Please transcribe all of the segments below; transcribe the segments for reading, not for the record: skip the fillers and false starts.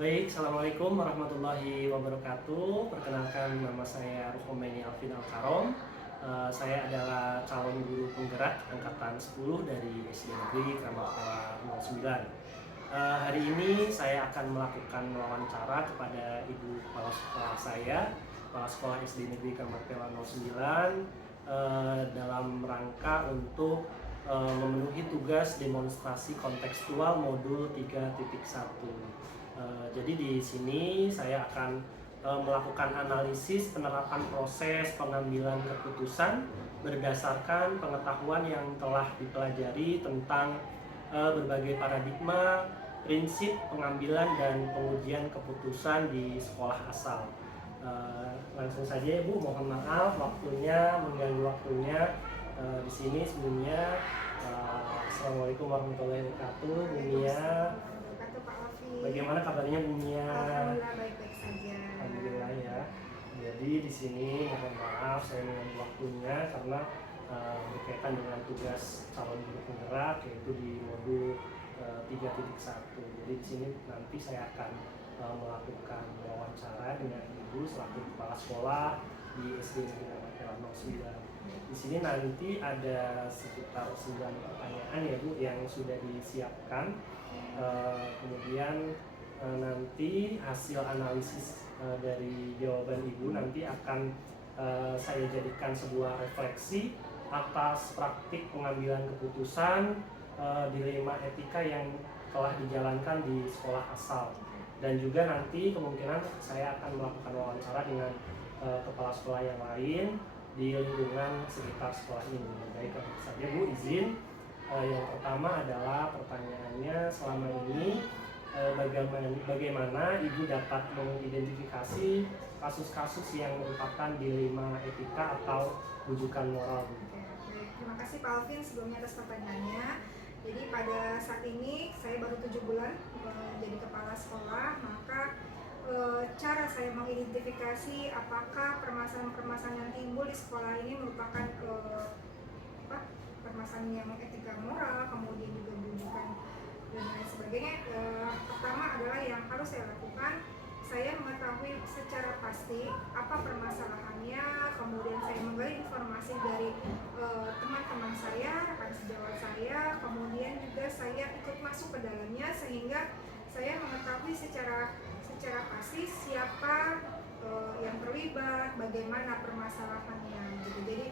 Baik, Assalamualaikum warahmatullahi wabarakatuh. Perkenalkan, nama saya Ruhomeni Alvin Alkarom. Saya adalah calon guru penggerak angkatan 10 dari SD Negeri Kramat Kala 09. Hari ini saya akan melakukan wawancara kepada Ibu Kepala Sekolah saya, Kepala Sekolah SD Negeri Kramat Kala 09, dalam rangka untuk memenuhi tugas demonstrasi kontekstual modul 3.1. Jadi di sini saya akan melakukan analisis penerapan proses pengambilan keputusan berdasarkan pengetahuan yang telah dipelajari tentang berbagai paradigma, prinsip pengambilan dan pengujian keputusan di sekolah asal. Langsung saja ya Bu, mohon maaf mengganggu waktunya. Di sini sebelumnya Assalamualaikum warahmatullahi wabarakatuh, Bu Mia. Bagaimana kabarnya Bu Mia? Alhamdulillah baik-baik saja. Alhamdulillah ya. Jadi di sini mohon maaf saya mengambil waktunya karena berkaitan dengan tugas calon guru penggerak yaitu di modul 3.1. Jadi di sini nanti saya akan melakukan wawancara dengan Ibu selaku kepala sekolah di SD Negeri Kramat Kala 09. Di sini nanti ada sekitar 9 pertanyaan ya Bu yang sudah disiapkan. Kemudian nanti hasil analisis dari jawaban Ibu nanti akan saya jadikan sebuah refleksi atas praktik pengambilan keputusan dilema etika yang telah dijalankan di sekolah asal. Dan juga nanti kemungkinan saya akan melakukan wawancara dengan kepala sekolah yang lain di lingkungan sekitar sekolah ini. Baik, tentu saja Bu izin. Yang pertama adalah pertanyaannya, selama ini bagaimana Ibu dapat mengidentifikasi kasus-kasus yang merupakan dilema etika atau rujukan moral? Oke, baik. Terima kasih Pak Alvin sebelumnya atas pertanyaannya. Jadi pada saat ini saya baru 7 bulan jadi kepala sekolah, maka cara saya mengidentifikasi apakah permasalahan-permasalahan yang timbul di sekolah ini merupakan permasalahan yang etika moral, kemudian juga rujukan dan lain sebagainya. Pertama adalah yang harus saya lakukan, saya mengetahui secara pasti apa permasalahannya, kemudian saya menggali informasi dari teman-teman saya, rekan sejawat saya, kemudian juga saya ikut masuk ke dalamnya sehingga saya mengetahui secara pasti siapa yang terlibat, bagaimana permasalahannya gitu. Jadi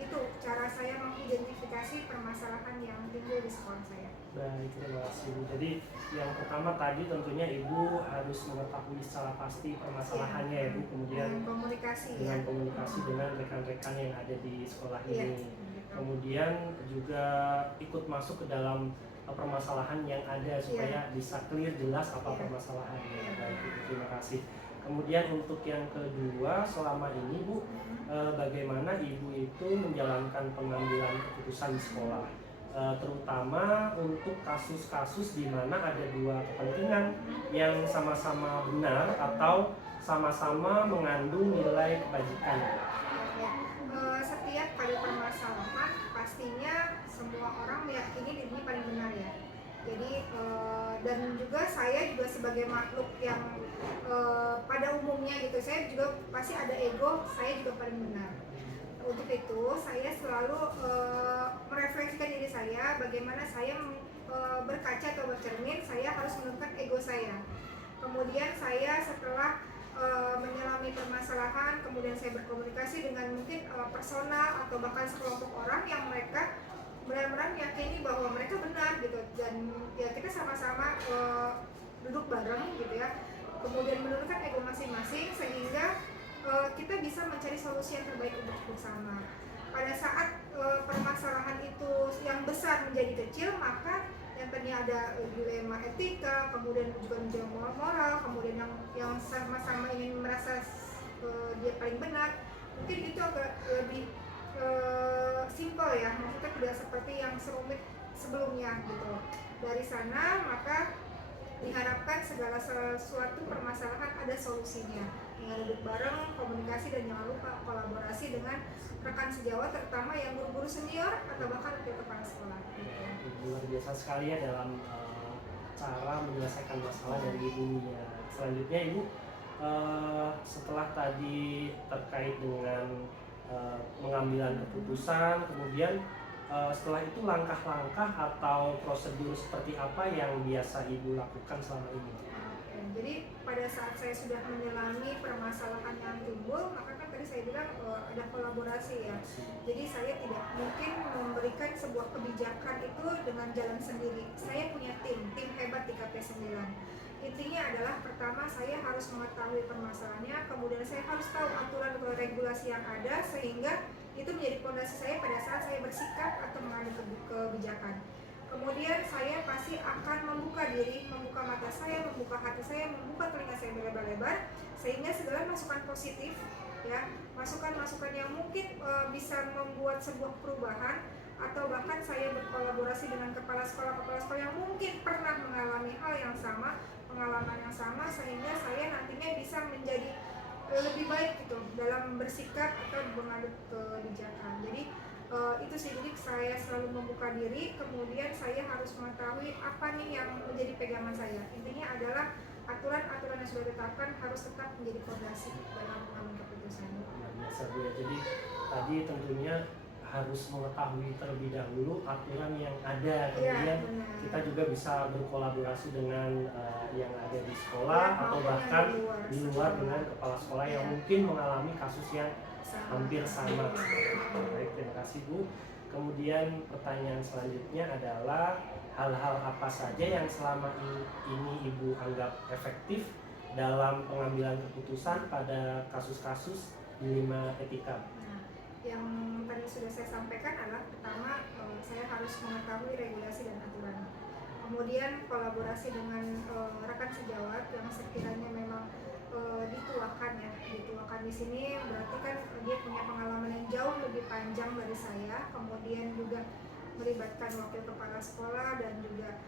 itu cara saya mengidentifikasi permasalahan yang timbul di sekolah saya. Baik, terima kasih Bu. Jadi yang pertama tadi tentunya Ibu harus mengetahui secara pasti permasalahannya ya Bu, kemudian dengan komunikasi dengan rekan-rekan yang ada di sekolah ini. Kemudian juga ikut masuk ke dalam permasalahan yang ada supaya bisa clear jelas apa permasalahannya. Baik, Bu, terima kasih. Kemudian untuk yang kedua, selama ini Bu, bagaimana Ibu itu menjalankan pengambilan keputusan di sekolah? Terutama untuk kasus-kasus di mana ada dua kepentingan yang sama-sama benar atau sama-sama mengandung nilai kebajikan. Setiap kali permasalahan pastinya semua orang meyakini dirinya paling benar ya. Jadi dan juga saya juga sebagai makhluk yang pada umumnya gitu, saya juga pasti ada ego, saya juga paling benar. Untuk itu saya selalu merefleksikan diri saya, bagaimana saya berkaca atau bercermin, saya harus menurunkan ego saya. Kemudian saya setelah menyelami permasalahan, kemudian saya berkomunikasi dengan mungkin personal atau bahkan sekelompok orang yang mereka benar-benar meyakini bahwa mereka benar gitu, dan ya kita sama-sama duduk bareng gitu ya, kemudian menurunkan ego masing-masing sehingga kita bisa mencari solusi yang terbaik untuk bersama. Pada saat permasalahan itu yang besar menjadi kecil, maka yang tadinya ada dilema etika, kemudian juga menjadi moral, kemudian yang sama-sama ingin merasa dia paling benar, mungkin itu agak lebih simple ya, maksudnya tidak seperti yang serumit sebelumnya gitu. Dari sana maka diharapkan segala sesuatu permasalahan ada solusinya, dengan duduk bareng, komunikasi, dan jangan lupa kolaborasi dengan rekan sejawat, terutama yang guru-guru senior atau bahkan wakil kepala sekolah. Luar biasa sekali ya dalam cara menyelesaikan masalah dari ibunya. Selanjutnya Ibu, setelah tadi terkait dengan pengambilan keputusan, kemudian setelah itu langkah-langkah atau prosedur seperti apa yang biasa Ibu lakukan selama ini? Oke, jadi pada saat saya sudah menyelami permasalahan yang timbul, maka kan tadi saya bilang ada kolaborasi ya. Jadi saya tidak mungkin memberikan sebuah kebijakan itu dengan jalan sendiri. Saya punya tim hebat di KP9. Intinya adalah pertama saya harus mengetahui permasalahannya, kemudian saya harus tahu aturan atau regulasi yang ada sehingga itu menjadi fondasi saya pada saat saya bersikap atau mengambil kebijakan. Kemudian saya pasti akan membuka diri, membuka mata saya, membuka hati saya, membuka telinga saya berlebar-lebar sehingga segala masukan positif ya, masukan-masukan yang mungkin bisa membuat sebuah perubahan atau bahkan saya berkolaborasi dengan kepala sekolah yang mungkin pernah mengalami hal yang sama, pengalaman yang sama sehingga saya nantinya bisa menjadi lebih baik gitu dalam bersikap atau mengambil kebijakan. Jadi itu sih, jadi saya selalu membuka diri, kemudian saya harus mengetahui apa nih yang menjadi pegangan saya. Intinya adalah aturan-aturan yang sudah ditetapkan harus tetap menjadi fondasi dalam mengambil keputusan. Biasa Bu ya, jadi tadi tentunya harus mengetahui terlebih dahulu aturan yang ada, kemudian kita juga bisa berkolaborasi dengan yang ada di sekolah ya, atau bahkan di luar dengan kepala sekolah yang mungkin mengalami kasus yang hampir sama. Baik, terima kasih Bu. Kemudian pertanyaan selanjutnya adalah hal-hal apa saja yang selama ini Ibu anggap efektif dalam pengambilan keputusan pada kasus-kasus dilema etika? Yang tadi sudah saya sampaikan adalah pertama saya harus mengetahui regulasi dan aturan. Kemudian kolaborasi dengan rekan sejawat yang sekiranya memang dituakan ya, dituakan di sini berarti kan dia punya pengalaman yang jauh lebih panjang dari saya. Kemudian juga melibatkan wakil kepala sekolah dan juga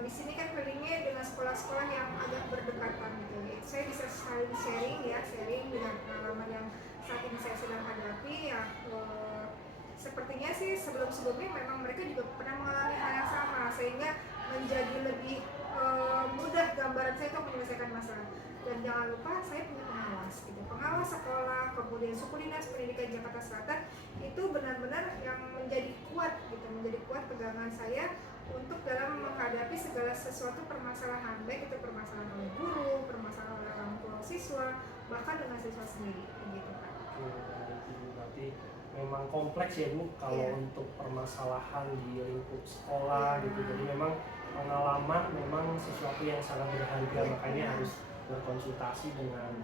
di sini kan kelilingnya dengan sekolah-sekolah yang agak berdekatan gitu. Saya bisa saling sharing ya, sharing dengan pengalaman yang saat ini saya sedang hadapi ya. Sepertinya sih sebelum-sebelumnya memang mereka juga pernah mengalami hal yang sama sehingga menjadi lebih mudah gambaran saya untuk menyelesaikan masalah. Dan jangan lupa saya punya pengawas gitu, pengawas sekolah, kemudian suku dinas pendidikan Jakarta Selatan itu benar-benar yang menjadi kuat gitu, menjadi kuat pegangan saya untuk dalam menghadapi segala sesuatu permasalahan, baik itu permasalahan oleh guru, permasalahan oleh orang tua siswa, bahkan dengan siswa sendiri begitu Pak. Berarti memang kompleks ya Bu kalau untuk permasalahan di lingkup sekolah gitu, jadi memang pengalaman memang sesuatu yang sangat berharga, makanya harus berkonsultasi dengan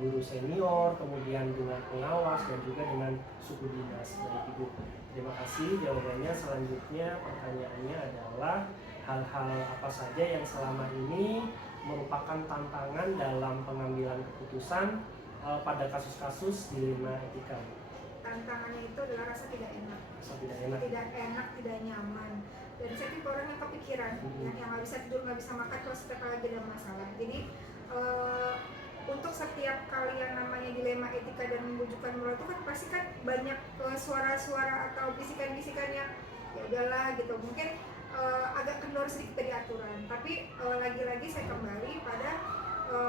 guru senior, kemudian dengan pengawas dan juga dengan suku dinas. Baik Ibu, terima kasih jawabannya. Selanjutnya pertanyaannya adalah hal-hal apa saja yang selama ini merupakan tantangan dalam pengambilan keputusan pada kasus-kasus dilema etika? Tantangannya itu adalah rasa tidak enak, tidak nyaman. Dan saya tipe orang yang kepikiran, yang nggak bisa tidur, nggak bisa makan kalau setiap kali ada masalah. Jadi untuk setiap kali yang namanya dilema etika dan membujukan moral itu kan pasti kan banyak suara-suara atau bisikan-bisikan yang ya udahlah gitu, mungkin agak kendor sedikit dari aturan. Tapi lagi-lagi saya kembali pada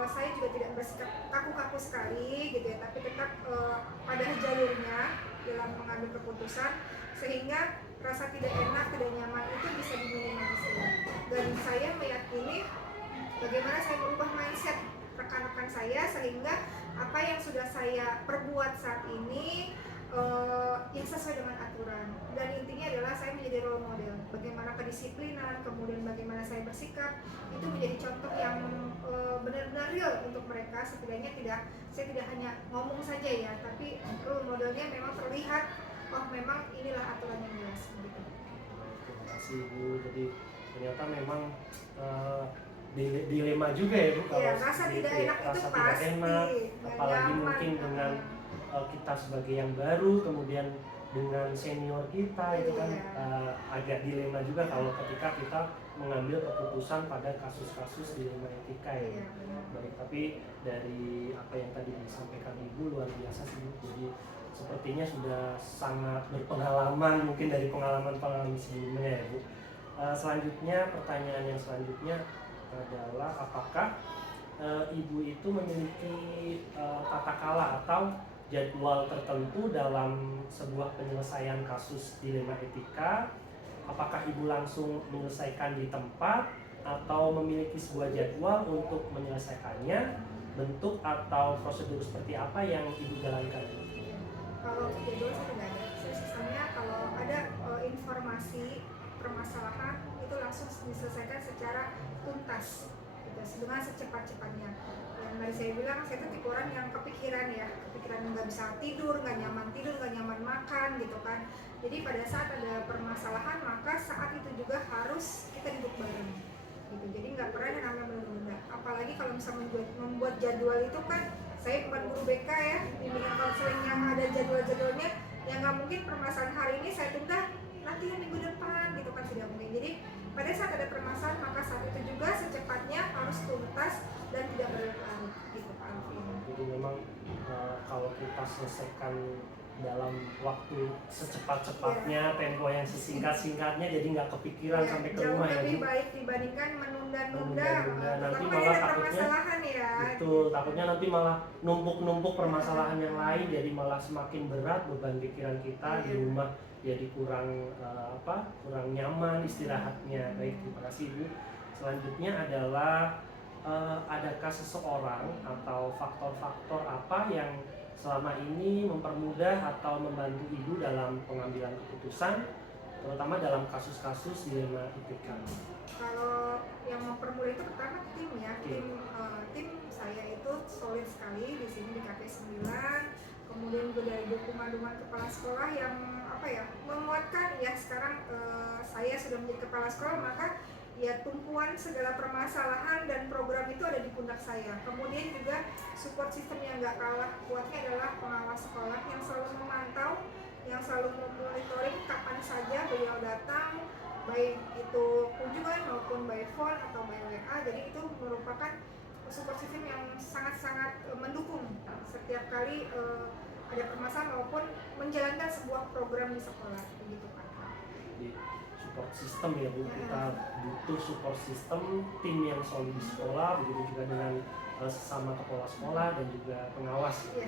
saya juga tidak bersikap kaku-kaku sekali gitu ya, tapi tetap pada jalurnya dalam mengambil keputusan sehingga rasa tidak enak, tidak nyaman itu bisa diminimalisir. Dan saya meyakini bagaimana saya merubah mindset rekan-rekan saya sehingga apa yang sudah saya perbuat saat ini yang sesuai dengan aturan. Dan intinya adalah saya menjadi role model bagaimana kedisiplinan, kemudian bagaimana saya bersikap itu menjadi contoh yang benar-benar real untuk mereka. Setidaknya saya tidak hanya ngomong saja ya, tapi role modelnya memang terlihat, oh memang inilah aturan yang jelas begitu. Terima kasih Bu, jadi ternyata memang dilema juga ya Bu kalau rasa tidak enak itu rasa pasti tidak enak, apalagi mungkin dengan kita sebagai yang baru, kemudian dengan senior kita itu kan agak dilema juga kalau ketika kita mengambil keputusan pada kasus-kasus dilema etika ya. Baik, tapi dari apa yang tadi disampaikan Ibu luar biasa sih Bu. Jadi sepertinya sudah sangat berpengalaman mungkin dari pengalaman sebelumnya ya Bu. Selanjutnya, pertanyaan yang selanjutnya adalah apakah ibu itu memiliki tata kala atau jadwal tertentu dalam sebuah penyelesaian kasus dilema etika? Apakah ibu langsung menyelesaikan di tempat atau memiliki sebuah jadwal untuk menyelesaikannya? Bentuk atau prosedur seperti apa yang ibu jalankan? Kalau untuk jadwal saya tidak ada. Sisanya kalau ada informasi permasalahan itu langsung diselesaikan secara tuntas, gitu, dengan secepat-cepatnya. Yang tadi saya bilang, saya itu tipe orang yang kepikiran ya, kepikiran nggak bisa tidur, nggak nyaman makan gitu kan. Jadi pada saat ada permasalahan maka saat itu juga harus kita duduk bareng. Gitu. Jadi nggak pernah yang namanya menunda. Apalagi kalau misalnya membuat jadwal itu kan, saya bukan guru BK ya, bimbingan konseling yang ada jadwal-jadwalnya, yang nggak mungkin permasalahan hari ini saya tunda nanti minggu depan gitu kan, tidak mungkin. Jadi pada saat ada permasalahan maka saat itu juga secepatnya harus tuntas dan tidak berlarut gitu Pak Alvin. Jadi memang kalau kita selesaikan dalam waktu secepat-cepatnya, tempo yang sesingkat-singkatnya, jadi nggak kepikiran ya, sampai ke jauh rumah ya lebih Bu. baik dibandingkan menunda-nunda. Nanti Kalau malah ada takutnya permasalahan ya. betul, takutnya nanti malah numpuk-numpuk permasalahan yang lain, jadi malah semakin berat beban pikiran kita di rumah, jadi kurang kurang nyaman istirahatnya. Baik, terima kasih Bu. Selanjutnya adalah adakah seseorang atau faktor-faktor apa yang selama ini mempermudah atau membantu ibu dalam pengambilan keputusan, terutama dalam kasus-kasus dilema etika? Kalau yang mempermudah itu pertama tim ya, tim saya itu solid sekali di sini di KP 9. Kemudian juga dari dokumen-dokumen kepala sekolah yang menguatkan ya. Sekarang saya sudah menjadi kepala sekolah, maka ya tumpuan segala permasalahan dan program itu ada di pundak saya. Kemudian juga support system yang nggak kalah kuatnya adalah pengawas sekolah yang selalu memantau, yang selalu memonitoring kapan saja beliau datang, baik itu kunjungan maupun by phone atau by WA. Jadi itu merupakan support system yang sangat-sangat mendukung setiap kali ada permasalahan maupun menjalankan sebuah program di sekolah, begitu Pak. Jadi support system ya Bu, kita butuh support system, tim yang solid di sekolah, begitu juga dengan sesama kepala sekolah dan juga pengawas ya.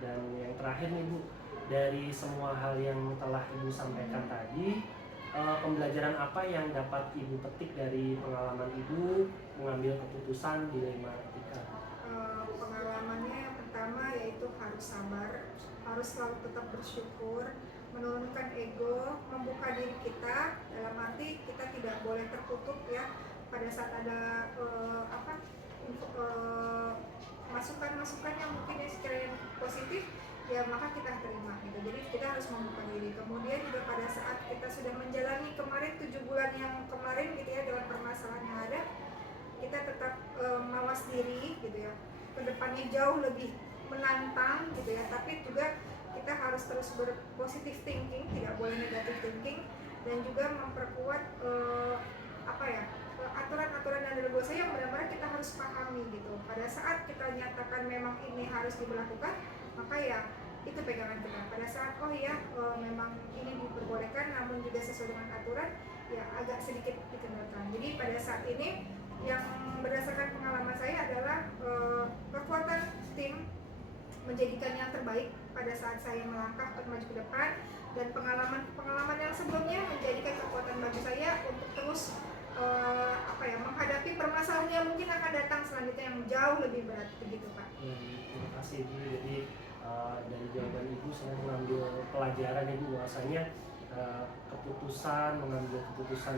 Dan yang terakhir nih Bu, dari semua hal yang telah Ibu sampaikan tadi, pembelajaran apa yang dapat Ibu petik dari pengalaman Ibu mengambil keputusan dilema etika? Pengalamannya yang pertama yaitu harus sabar, harus selalu tetap bersyukur, menurunkan ego, membuka diri kita, dalam arti kita tidak boleh tertutup ya pada saat ada masukan-masukan yang mungkin ya secara yang positif ya, maka kita terima gitu. Jadi kita harus membuka diri. Kemudian juga pada saat kita sudah menjalani kemarin 7 bulan yang kemarin gitu ya, dengan permasalahan yang ada, kita tetap mawas diri gitu ya, kedepannya jauh lebih menantang gitu ya, tapi juga kita harus terus berpositif thinking, tidak boleh negatif thinking, dan juga memperkuat aturan-aturan dan regulasi yang benar-benar kita harus pahami gitu. Pada saat kita nyatakan memang ini harus diberlakukan, maka ya itu pegangan kita. Pada saat memang ini diperbolehkan namun juga sesuai dengan aturan, ya agak sedikit dikendalikan. Jadi pada saat ini yang berdasarkan pengalaman saya adalah kekuatan tim menjadikan yang terbaik pada saat saya melangkah untuk maju ke depan, dan pengalaman yang sebelumnya menjadikan kekuatan bagi saya untuk terus menghadapi permasalahan yang mungkin akan datang selanjutnya yang jauh lebih berat, begitu Pak. Terima kasih Ibu. Jadi dari jawaban Ibu saya mengambil pelajaran Ibu bahwasanya mengambil keputusan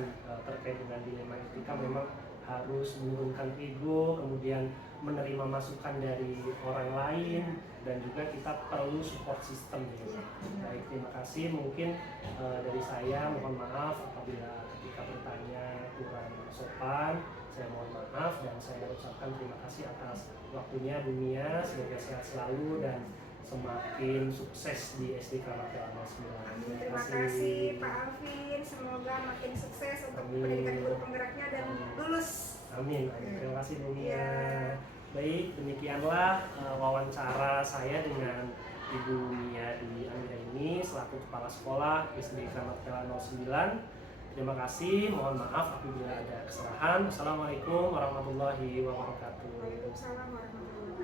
terkait dengan dilema etika memang harus menurunkan ego, kemudian menerima masukan dari orang lain, dan juga kita perlu support system gitu. Baik, terima kasih. Mungkin dari saya mohon maaf apabila ketika bertanya kurang sopan, saya mohon maaf dan saya ucapkan terima kasih atas waktunya Bu Mia. Semoga sehat selalu dan semakin sukses di SD Kramat Jaya 9. Terima kasih Pak Alvin, semoga makin sukses untuk pendidikan guru penggeraknya dan lulus. Amin. Terima kasih Bu Mia. Baik, demikianlah wawancara saya dengan Ibu Mia di Anggra ini selaku Kepala Sekolah SD Kramat Jaya 09. Terima kasih, mohon maaf apabila ada kesalahan. Wassalamualaikum warahmatullahi wabarakatuh. Waalaikumsalam warahmatullahi wabarakatuh.